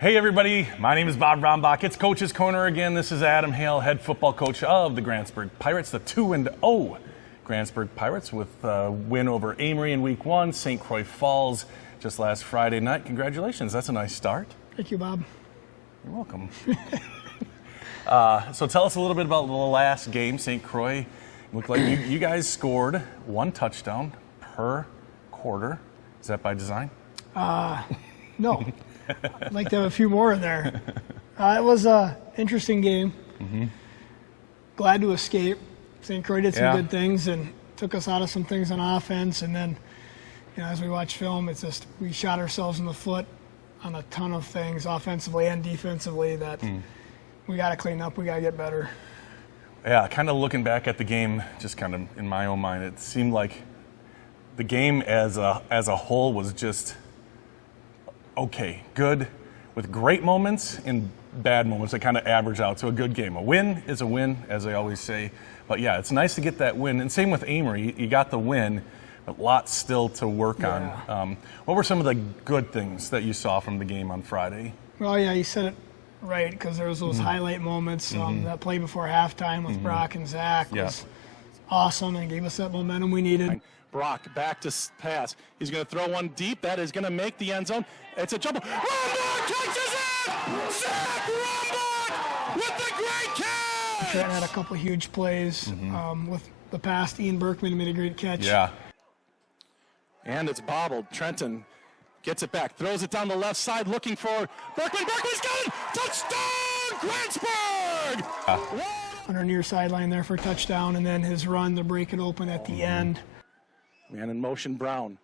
Hey everybody, my name is Bob Brombach. It's Coach's Corner again. This is Adam Hale, head football coach of the Grantsburg Pirates, the 2-0 Grantsburg Pirates with a win over Amory in week 1, St. Croix Falls just last Friday night. Congratulations, that's a nice start. Thank you, Bob. You're welcome. So tell us a little bit about the last game, St. Croix. It looked like you guys scored 1 touchdown per quarter. Is that by design? No. I'd like to have a few more in there. It was an interesting game. Mm-hmm. Glad to escape. St. Croix did some good things and took us out of some things on offense. And then, as we watch film, it's just we shot ourselves in the foot on a ton of things, offensively and defensively, that we got to clean up. We got to get better. Yeah, kind of looking back at the game, just kind of in my own mind, it seemed like the game as a whole was just okay, good, with great moments and bad moments that kind of average out to a good game. A win is a win, as I always say. But yeah, it's nice to get that win. And same with Amory, you got the win, but lots still to work on. What were some of the good things that you saw from the game on Friday? Well, yeah, you said it right, because there was those highlight moments. That play before halftime with Brock and Zach was awesome and gave us that momentum we needed. Brock back to pass. He's going to throw one deep. That is going to make the end zone. It's a jumble. Rombach catches it! Zach Rombach with the great catch! Trenton had a couple of huge plays with the pass. Ian Berkman made a great catch. Yeah. And it's bobbled. Trenton gets it back. Throws it down the left side looking for Berkman. Berkman's got it! Touchdown! Grantsburg! On our near sideline there for a touchdown, and then his run to break it open at the end. Man in motion, Brown.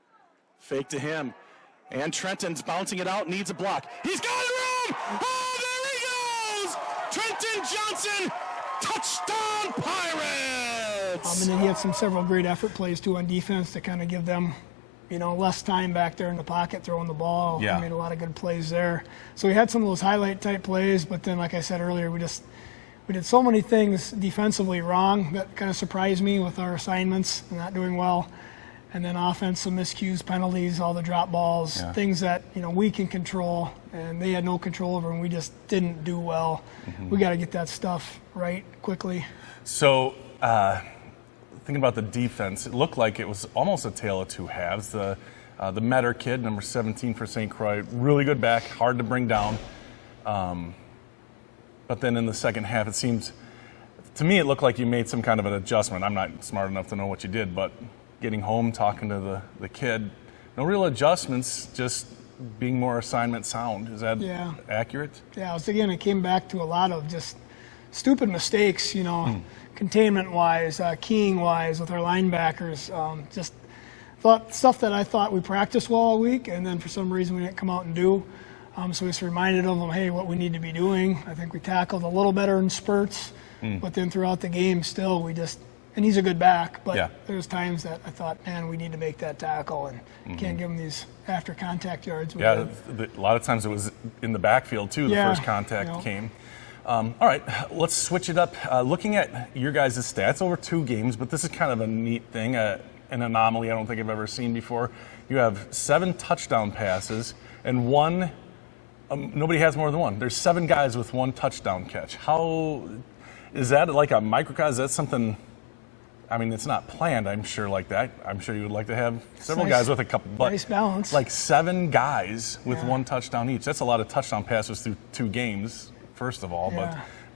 Fake to him. And Trenton's bouncing it out, needs a block. He's got room! Oh, there he goes! Trenton Johnson, touchdown Pirates! And then he had several great effort plays, too, on defense to kind of give them, less time back there in the pocket throwing the ball. Yeah. He made a lot of good plays there. So we had some of those highlight-type plays, but then, like I said earlier, we did so many things defensively wrong that kind of surprised me with our assignments and not doing well. And then offense, some miscues, penalties, all the drop balls, things that, we can control, and they had no control over, and we just didn't do well. We got to get that stuff right quickly. So, thinking about the defense, it looked like it was almost a tale of two halves. The Metter kid, number 17 for St. Croix, really good back, hard to bring down. But then in the second half, it seemed, to me, it looked like you made some kind of an adjustment. I'm not smart enough to know what you did, but getting home, talking to the kid, no real adjustments, just being more assignment sound. Is that accurate? Yeah, it came back to a lot of just stupid mistakes, containment-wise, keying-wise with our linebackers. Just stuff that I thought we practiced well all week, and then for some reason we didn't come out and do. So we just reminded them, hey, what we need to be doing. I think we tackled a little better in spurts, but then throughout the game still we just – and he's a good back, but there's times that I thought, man, we need to make that tackle and can't give him these after contact yards. A lot of times it was in the backfield too, the first contact came. All right, let's switch it up. Looking at your guys' stats over 2 games, but this is kind of a neat thing, an anomaly I don't think I've ever seen before. You have 7 touchdown passes and 1, nobody has more than 1. There's 7 guys with 1 touchdown catch. How, is that like a microcosm? Is that something... I mean, it's not planned, I'm sure, like that. I'm sure you would like to have several guys with a couple, but nice balance. Like 7 guys with 1 touchdown each. That's a lot of touchdown passes through 2 games, first of all,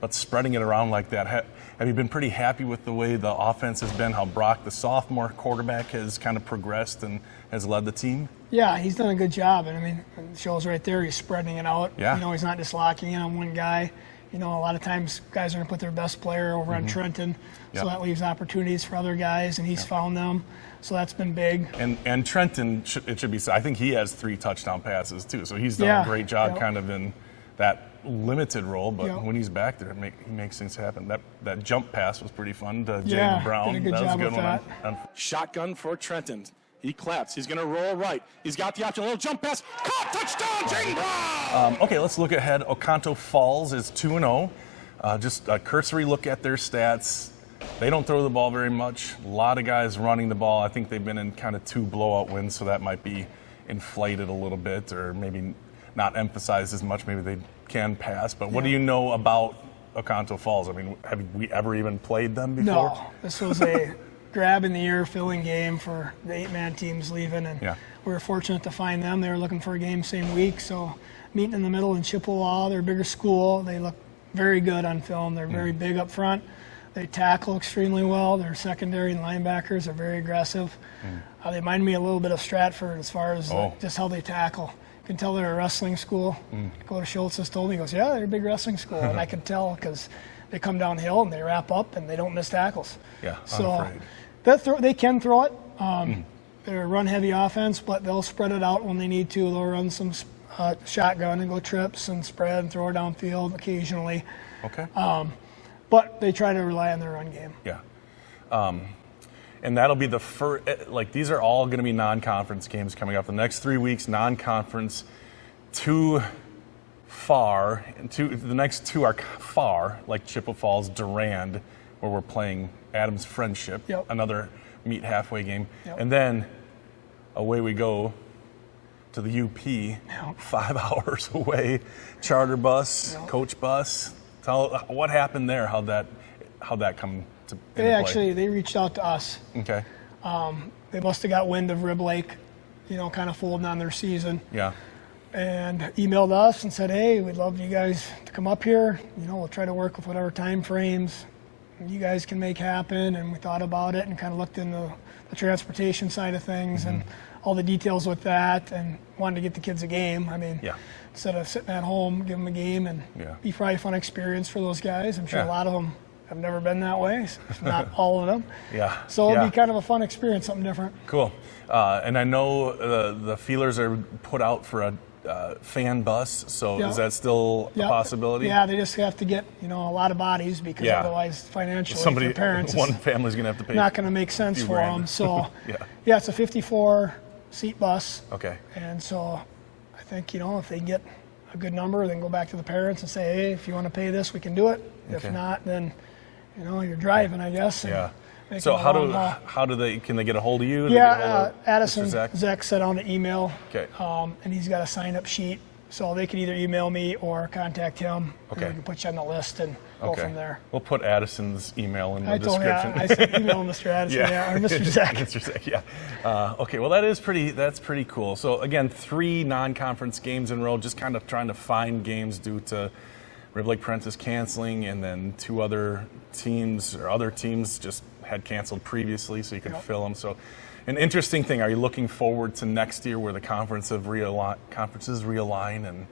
but spreading it around like that. Have you been pretty happy with the way the offense has been, how Brock, the sophomore quarterback, has kind of progressed and has led the team? Yeah, he's done a good job. And, it shows right there he's spreading it out. Yeah. He's not just locking in on one guy. A lot of times guys are going to put their best player over on Trenton, so that leaves opportunities for other guys, and he's found them. So that's been big. And Trenton, it should be said, I think he has 3 touchdown passes too, so he's done a great job kind of in that limited role, but when he's back there, he makes things happen. That jump pass was pretty fun to Jaden Brown. Did a good job with that. Shotgun for Trenton. He claps. He's going to roll right. He's got the option. A little jump pass. Caught. Touchdown, Jaden Brown! Okay, let's look ahead. Oconto Falls is 2-0. Just a cursory look at their stats. They don't throw the ball very much. A lot of guys running the ball. I think they've been in kind of 2 blowout wins, so that might be inflated a little bit, or maybe not emphasized as much. Maybe they can pass. But what do you know about Oconto Falls? I mean, have we ever even played them before? No, this was a grab in the ear filling game for the 8-man teams leaving, and we were fortunate to find them. They were looking for a game same week, so meeting in the middle in Chippewa. They're a bigger school. They look very good on film. They're very big up front. They tackle extremely well. Their secondary and linebackers are very aggressive. They remind me a little bit of Stratford as far as just how they tackle. You can tell they're a wrestling school. Coach Schultz has told me, he goes, yeah, they're a big wrestling school. And I can tell because they come downhill and they wrap up and they don't miss tackles. Yeah, so they can throw it. They're a run-heavy offense, but they'll spread it out when they need to. They'll run some shotgun and go trips and spread and throw it downfield occasionally. Okay. But they try to rely on their run game. Yeah. And that'll be the first, like, these are all going to be non-conference games coming up. The next 3 weeks, non-conference, the next two are far, like Chippewa Falls, Durand, where we're playing Adams Friendship, another meet halfway game. And then away we go to the UP, 5 hours away, charter bus, coach bus. Tell what happened there, how'd that come to play? They reached out to us. Okay. They must have got wind of Rib Lake, kind of folding on their season. Yeah. And emailed us and said, hey, we'd love you guys to come up here. We'll try to work with whatever time frames you guys can make happen. And we thought about it and kind of looked into the transportation side of things and all the details with that, and wanted to get the kids a game. I mean, instead of sitting at home, give them a game, and be probably a fun experience for those guys. I'm sure a lot of them have never been that way, if not all of them. So it'll be kind of a fun experience, something different. Cool. And I know the feelers are put out for a fan bus, so is that still a possibility? Yeah, they just have to get a lot of bodies, because otherwise financially for parents, one family's going to have to pay. Not going to make sense for them. So it's a 54-seat bus. Okay. And so I think if they get a good number, then go back to the parents and say, hey, if you want to pay this, we can do it. If not, then you're driving, I guess. So can they get a hold of you? Addison Zek sent out an email. Okay. And he's got a sign-up sheet, so they can either email me or contact him. Okay. And we can put you on the list and go from there. We'll put Addison's email in the description. I sent email Mr. Addison, or Mr. Zek. Mr. Zek, okay, well that's pretty cool. So again, 3 non-conference games in a row, just kind of trying to find games due to Rib Lake Prentice canceling, and then 2 other teams just had canceled previously, so you can fill them. So an interesting thing, are you looking forward to next year where the conferences realign and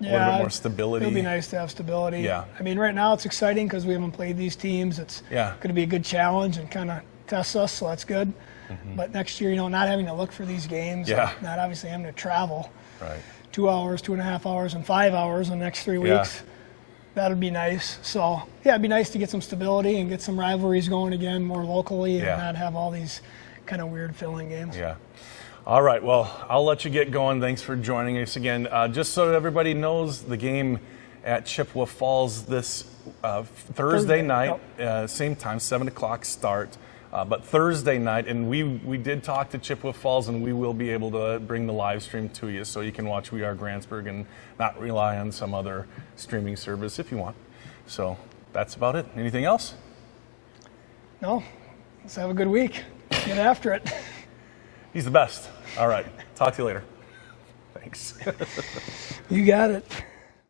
a little bit more stability? It'll be nice to have stability. Yeah. I mean, right now it's exciting because we haven't played these teams. It's going to be a good challenge and kind of test us, so that's good. But next year, not having to look for these games, not obviously having to travel 2 hours, 2.5 hours, and 5 hours in the next 3 weeks. That would be nice. So, it'd be nice to get some stability and get some rivalries going again more locally and not have all these kind of weird filling games. Yeah. All right. Well, I'll let you get going. Thanks for joining us again. Just so everybody knows, the game at Chippewa Falls this Thursday night, same time, 7 o'clock start. But Thursday night, and we did talk to Chippewa Falls, and we will be able to bring the live stream to you, so you can watch We Are Grantsburg and not rely on some other streaming service if you want. So that's about it. Anything else? No. Let's have a good week. Get after it. He's the best. All right. Talk to you later. Thanks. You got it.